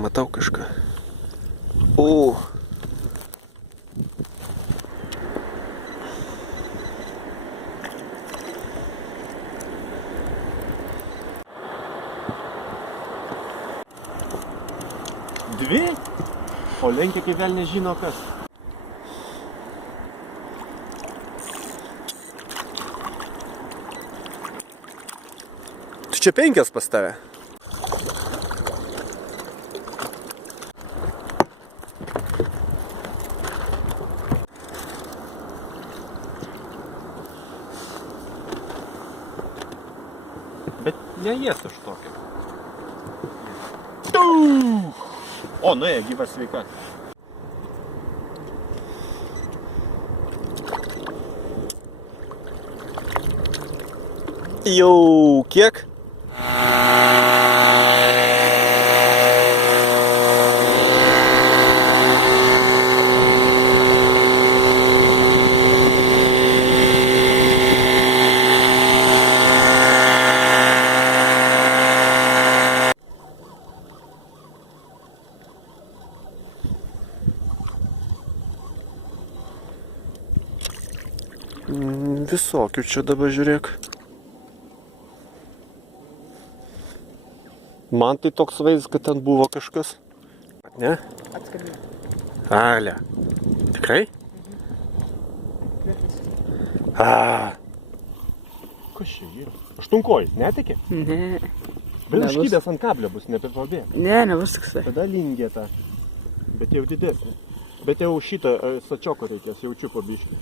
Matau kažką. O. Dvi? O lenkia kaip vėl nežino kas. Tu čia 5 pas tave? Bet neės iš tokio. O, nuėjo gyvas sveikas. Jau kiek? Visokių čia dabar žiūrėk. Man tai toks vaizdas, kad ten buvo kažkas. Ne? Atskarbė. Ale. Tikrai? A. Kas čia yra? Aštunkojai, netikė? Ne. Bet užkydęs ant kablio bus, nepapabė. Ne, nebus tiksliai. Tada lingėta. Bet jau didesnė. Bet jau šitą sačioko reikės, jaučiu pabiškį.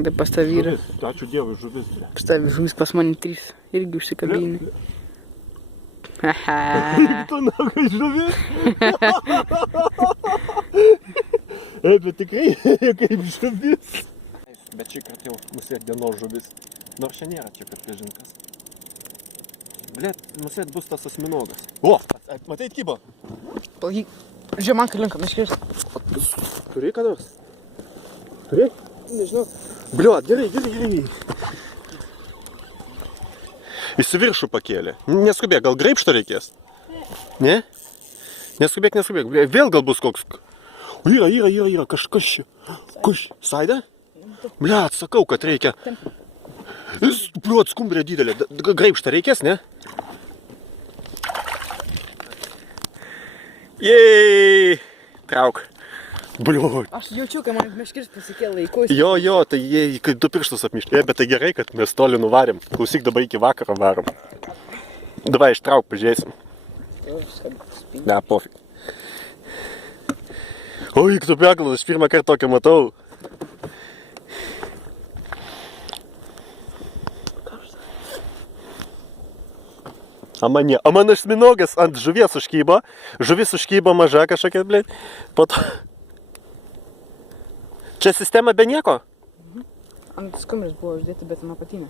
Tai pas tą vyrą. Žuvis, ačiū Dievui, žuvis. Pas tą žuvis pas mane 3. Irgi užsikabinė. Haha. Tu nagai žuvis? Bet tikrai kaip žuvis. Bet šį kartą jau musėt dienos žuvis. Nors čia nėra čia, kad kažinkas. Blet, musėt bus tas asminogas. O, matai atkybo? Palgyk. Žiūrė, man kalinka, meškės. Turi ką nors? Turi? Nežinau. Bliuot, gerai. Jis į viršų pakėlė. Neskubėk, gal graibšto reikės? Ne? Neskubėk. Vėl gal bus koks... Yra, kažkas čia. Kas? Saida? Bliuot, sakau, kad reikia. Bliuot, skumbrė didelė. Graibšto reikės, ne? Jei! Trauk. Bliuot. Aš jaučiu, kai man meškės pasikėlė laikus. Jo, tai jie, kai 2 pirštus apmišti. Bet tai gerai, kad mes toli nuvarėm. Klausyk, dabar iki vakaro varom. Davai, ištrauk, pažiūrėsim. Ne, pofik. Oi, tu peklas, aš pirmą kartą tokią matau. A man asminogas ant žuvies užkybo. Žuvis užkybo maža kažkokia, blėt. Po to... Čia sistema be nieko? Ant skumbrės buvo uždėti, bet ant apatinė.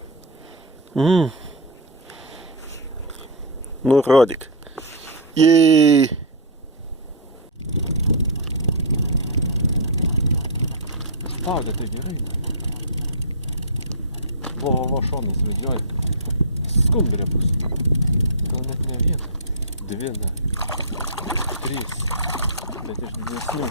Nu, rodyk. Jei. Spaudė tai gerai. Va, šonas vedžioja. Skumbrė bus. Gal net ne viena. 2, 3. Bet iš didesnių.